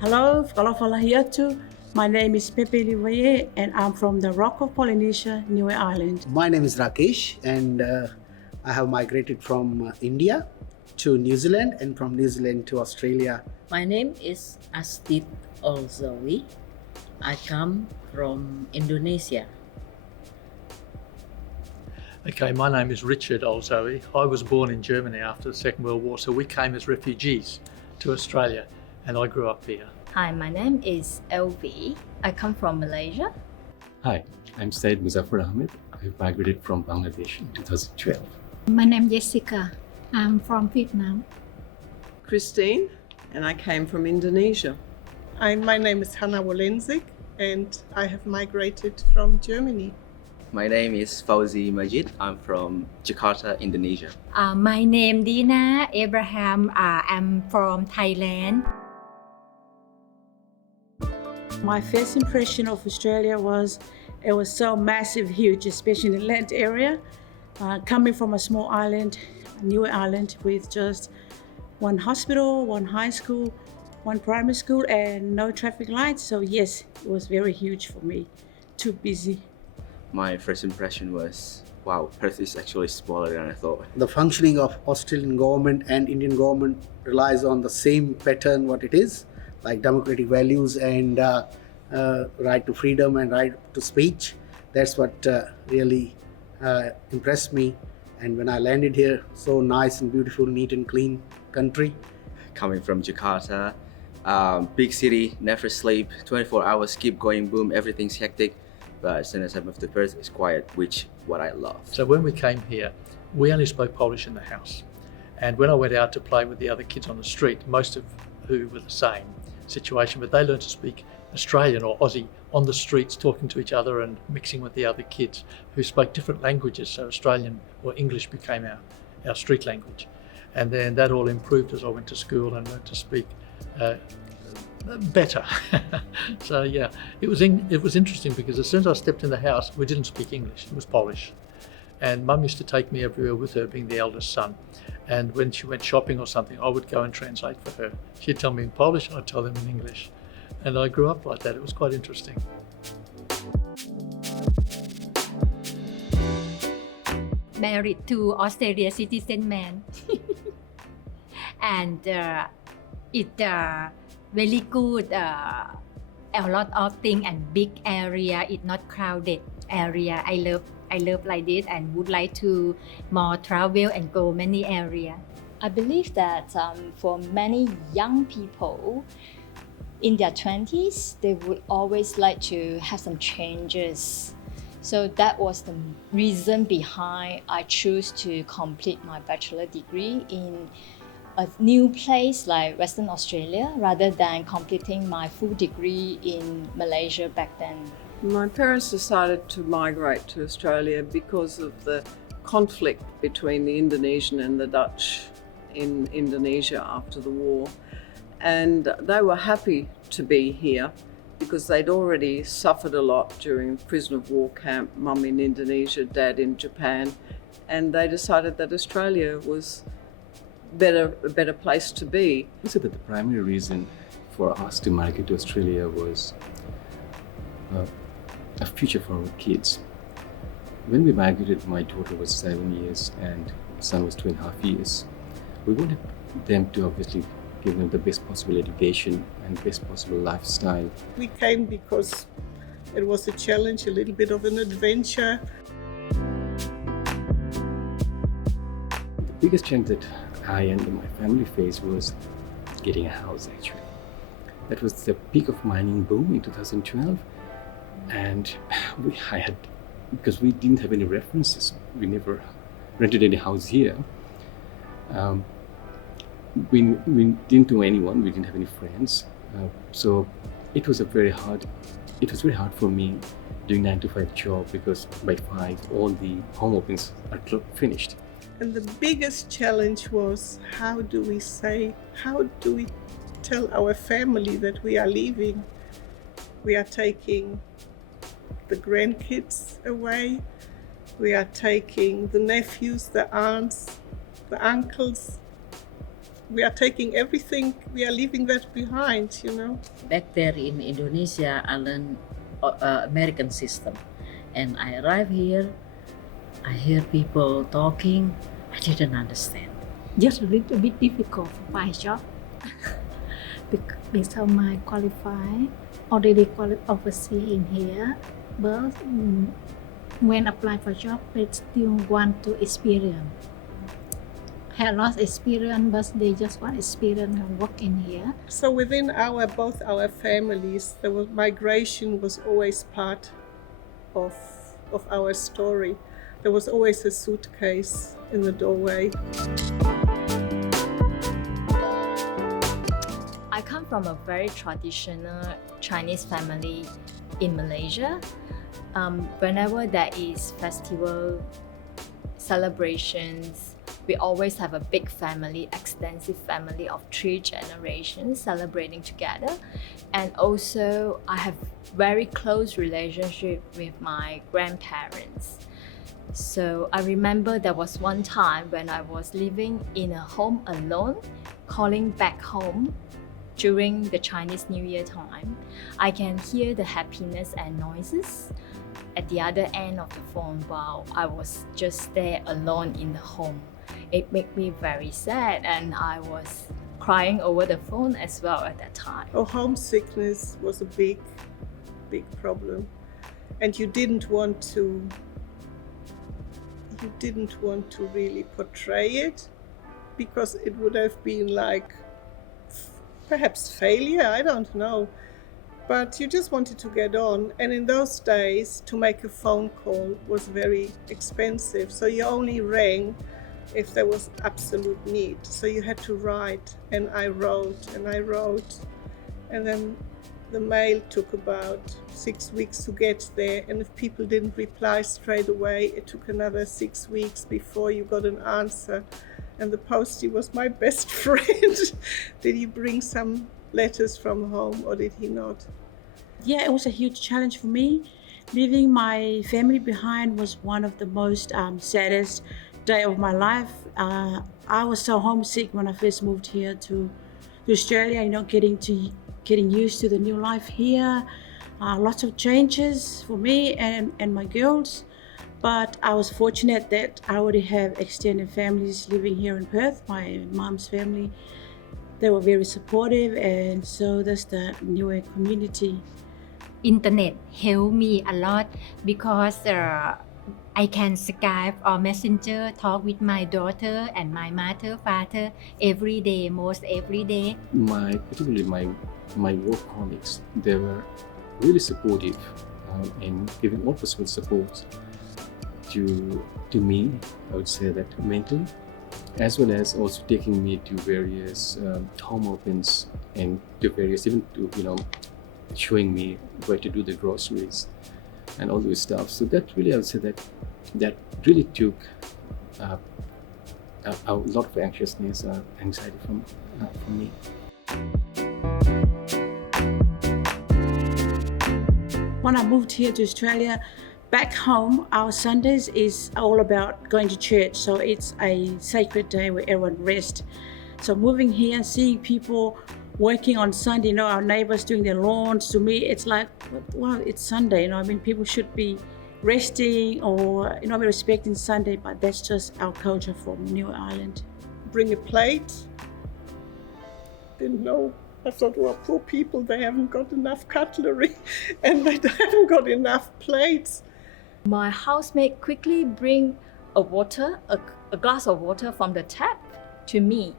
Hello, Falafalahiyatu. My name is Pepe Halatau and I'm from the Rock of Polynesia, Niue Island. My name is Rakesh and I have migrated from India to New Zealand and from New Zealand to Australia. My name is Astit Olszowy. I come from Indonesia. Okay, my name is Richard Olszowy. I was born in Germany after the Second World War, so we came as refugees to Australia and I grew up here. Hi, my name is Elvie. I come from Malaysia. Hi, I'm Syed Muzaffar Ahmed. I migrated from Bangladesh in 2012. My name is Jessica. I'm from Vietnam. Christine, and I came from Indonesia. My name is Johanna Walenzyk and I have migrated from Germany. My name is Fauzi Majid. I'm from Jakarta, Indonesia. My name Deena Abrahams. I'm from Thailand. My first impression of Australia was it was so massive, huge, especially in the land area. Coming from a small island, a Niue Island, with just one hospital, one high school, one primary school, and no traffic lights. So yes, it was very huge for me. Too busy. My first impression was, wow, Perth is actually smaller than I thought. The functioning of Australian government and Indian government relies on the same pattern what it is, like democratic values and right to freedom and right to speech. That's what really impressed me. And when I landed here, so nice and beautiful, neat and clean country. Coming from Jakarta, big city, never sleep, 24 hours, keep going, boom, everything's hectic. But as soon as I moved to Perth, it's quiet, which what I love. So when we came here, we only spoke Polish in the house. And when I went out to play with the other kids on the street, most of who were the same situation, but they learned to speak Australian or Aussie on the streets, talking to each other and mixing with the other kids who spoke different languages. So Australian or English became our street language. And then that all improved as I went to school and learned to speak better. So yeah, it was interesting because as soon as I stepped in the house, we didn't speak English, it was Polish. And Mum used to take me everywhere with her, being the eldest son. And when she went shopping or something, I would go and translate for her. She'd tell me in Polish, I'd tell them in English. And I grew up like that. It was quite interesting. Married to Australia citizen man. And it very good, a lot of things and big area. It's not crowded area. I love like this and would like to more travel and go many area. I believe that for many young people in their 20s, they would always like to have some changes. So that was the reason behind I chose to complete my bachelor degree in a new place like Western Australia rather than completing my full degree in Malaysia back then. My parents decided to migrate to Australia because of the conflict between the Indonesian and the Dutch in Indonesia after the war. And they were happy to be here because they'd already suffered a lot during prisoner of war camp, mum in Indonesia, dad in Japan, and they decided that Australia was a better place to be. I said that the primary reason for us to migrate to Australia was a future for our kids. When we migrated, my daughter was 7 years and my son was 2.5 years. We wanted them to obviously give them the best possible education and best possible lifestyle. We came because it was a challenge, a little bit of an adventure. The biggest challenge that I and my family faced was getting a house actually. That was the peak of mining boom in 2012 and because we didn't have any references, we never rented any house here. We didn't know anyone, we didn't have any friends. So it was very hard for me doing 9-to-5 job because by 5 all the home openings are finished. And the biggest challenge was how do we tell our family that we are leaving? We are taking the grandkids away, we are taking the nephews, the aunts, the uncles, we are taking everything, we are leaving that behind, you know. Back there in Indonesia, I learned American system, and I arrive here, I hear people talking, I didn't understand. Just a little bit difficult for my job because my already overseas in here, but when apply for job, they still want to experience. Had lost experience, but they just want experience and work in here. So within both our families, migration was always part of our story. There was always a suitcase in the doorway. I come from a very traditional Chinese family in Malaysia. Whenever there is festival, celebrations, we always have a big family, extensive family of 3 generations celebrating together. And also, I have very close relationship with my grandparents. So I remember there was one time when I was living in a home alone, calling back home during the Chinese New Year time. I can hear the happiness and noises at the other end of the phone while I was just there alone in the home. It made me very sad, and I was crying over the phone as well at that time. Oh, homesickness was a big problem, and you didn't want to really portray it, because it would have been like perhaps failure, I don't know. But you just wanted to get on, and in those days to make a phone call was very expensive, so you only rang if there was absolute need. So you had to write, and I wrote, and then the mail took about 6 weeks to get there, and if people didn't reply straight away, it took another 6 weeks before you got an answer. And the postie was my best friend. Did he bring some letters from home or did he not? Yeah, it was a huge challenge for me. Leaving my family behind was one of the most saddest day of my life. I was so homesick when I first moved here to Australia, you know, getting used to the new life here. Lots of changes for me and my girls. But I was fortunate that I already have extended families living here in Perth. My mom's family, they were very supportive, and so does the Nguyen community. Internet helped me a lot because I can Skype or Messenger talk with my daughter and my mother, father every day, most every day. Particularly my work colleagues, they were really supportive in giving all possible support to me. I would say that mentally, as well as also taking me to various home opens and to various, even to, you know, showing me where to do the groceries and all those stuff. So that really, I would say that really took a lot of anxiousness, anxiety from me. When I moved here to Australia, back home, our Sundays is all about going to church. So it's a sacred day where everyone rests. So moving here, seeing people working on Sunday, you know, our neighbors doing their lawns, to me, it's like, well, it's Sunday, you know, I mean, people should be resting or, you know, respecting Sunday, but that's just our culture from New Ireland. Bring a plate. Didn't know. I thought, well, poor people, they haven't got enough cutlery and they haven't got enough plates. My housemate quickly bring a glass of water from the tap to me.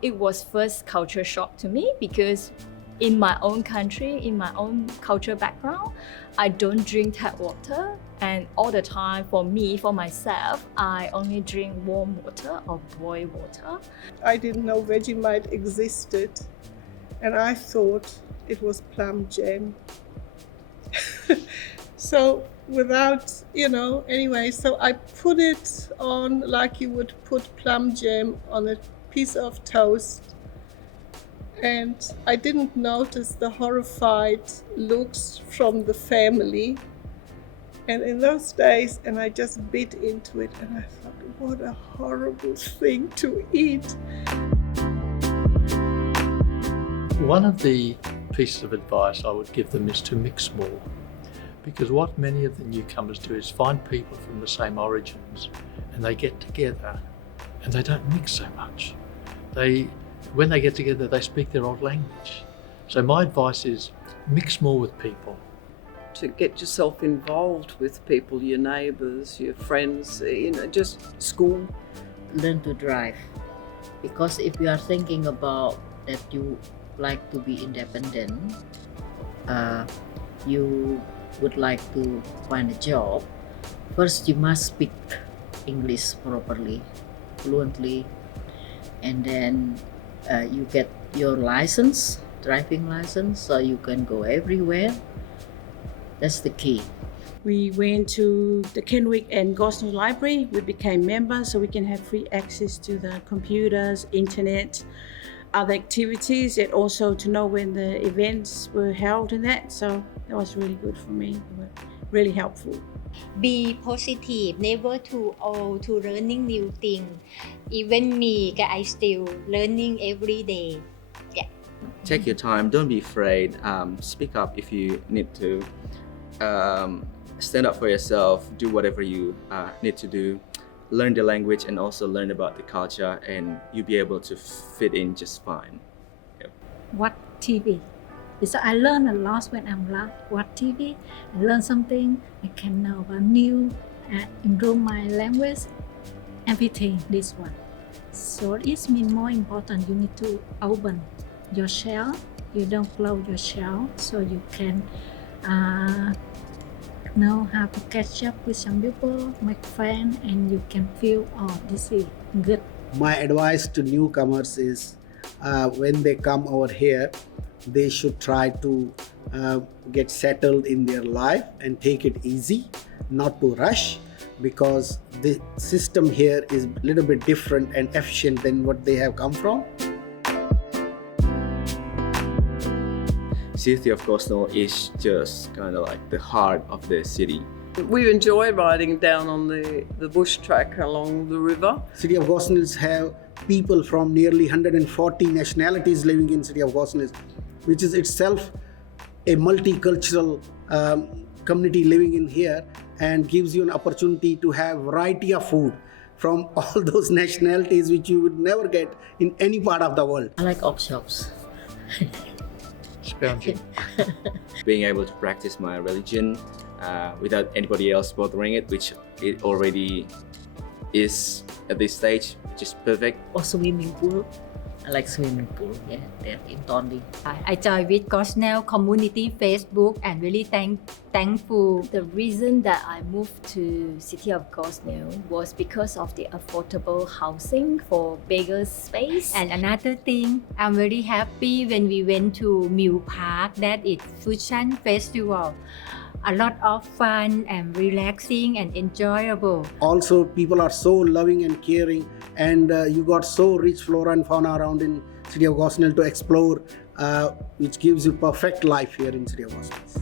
It was first culture shock to me because in my own country, in my own culture background, I don't drink tap water, and all the time for myself, I only drink warm water or boiled water. I didn't know Vegemite existed, and I thought it was plum jam. So without, you know, anyway, so I put it on like you would put plum jam on a piece of toast, and I didn't notice the horrified looks from the family. And in those days, and I just bit into it, and I thought, what a horrible thing to eat. One of the pieces of advice I would give them is to mix more, because what many of the newcomers do is find people from the same origins and they get together and they don't mix so much. When they get together, they speak their old language. So my advice is mix more with people. To get yourself involved with people, your neighbours, your friends, just school. Learn to drive, because if you are thinking about that you like to be independent, you would like to find a job, first you must speak English properly, fluently, and then you get your license, driving license, so you can go everywhere. That's the key. We went to the Kenwick and Gosnells Library. We became members so we can have free access to the computers, internet, other activities, and also to know when the events were held and that. So that was really good for me, really helpful. Be positive, never too old to learning new thing. Even me, I still learning every day. Yeah. Take your time, don't be afraid, speak up if you need to, stand up for yourself, do whatever you need to do, learn the language and also learn about the culture, and you'll be able to fit in just fine. Yep. Watch TV. So I learn a lot when I'm watch TV. I learn something. I can know about new, improve my language, everything. This one. So it's mean more important. You need to open your shell. You don't close your shell, so you can know how to catch up with some people, make friends, and you can feel, oh, this is good. My advice to newcomers is when they come over here, they should try to get settled in their life and take it easy, not to rush, because the system here is a little bit different and efficient than what they have come from. City of Gosnells is just kind of like the heart of the city. We enjoy riding down on the bush track along the river. City of Gosnells have people from nearly 140 nationalities living in City of Gosnells, which is itself a multicultural community living in here, and gives you an opportunity to have variety of food from all those nationalities which you would never get in any part of the world. I like op shops. Scrounging. Being able to practice my religion without anybody else bothering it, which it already is at this stage, which is perfect. Or swimming pool. I like swimming pool, yeah, there in Tonley. I joined with Gosnells community Facebook and really thankful. The reason that I moved to City of Gosnells was because of the affordable housing for bigger space. And another thing, I'm very happy when we went to Mill Park, that is Fusion Festival. A lot of fun and relaxing and enjoyable. Also, people are so loving and caring, and you got so rich flora and fauna around in City of Gosnells to explore, which gives you perfect life here in City of Gosnells.